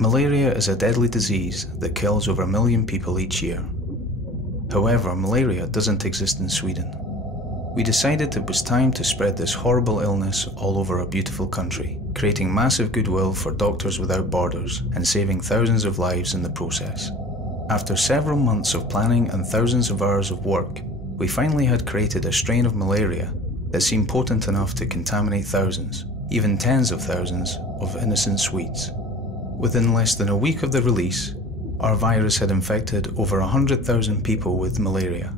Malaria is a deadly disease that kills over 1 million people each year. However, malaria doesn't exist in Sweden. We decided it was time to spread this horrible illness all over our beautiful country, creating massive goodwill for Doctors Without Borders and saving thousands of lives in the process. After several months of planning and thousands of hours of work, we finally had created a strain of malaria that seemed potent enough to contaminate thousands, even tens of thousands, of innocent Swedes. Within less than a week of the release, our virus had infected over 100,000 people with malaria.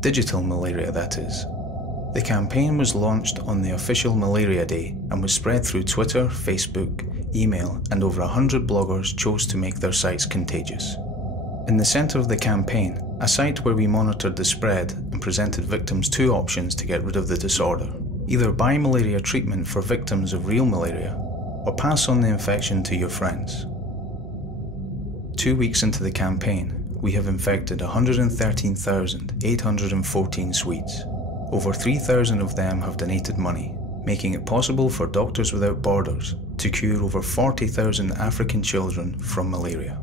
Digital malaria, that is. The campaign was launched on the official Malaria Day and was spread through Twitter, Facebook, email, and over 100 bloggers chose to make their sites contagious. In the centre of the campaign, a site where we monitored the spread and presented victims 2 options to get rid of the disorder. Either buy malaria treatment for victims of real malaria, or pass on the infection to your friends. 2 weeks into the campaign, we have infected 113,814 Swedes. Over 3,000 of them have donated money, making it possible for Doctors Without Borders to cure over 40,000 African children from malaria.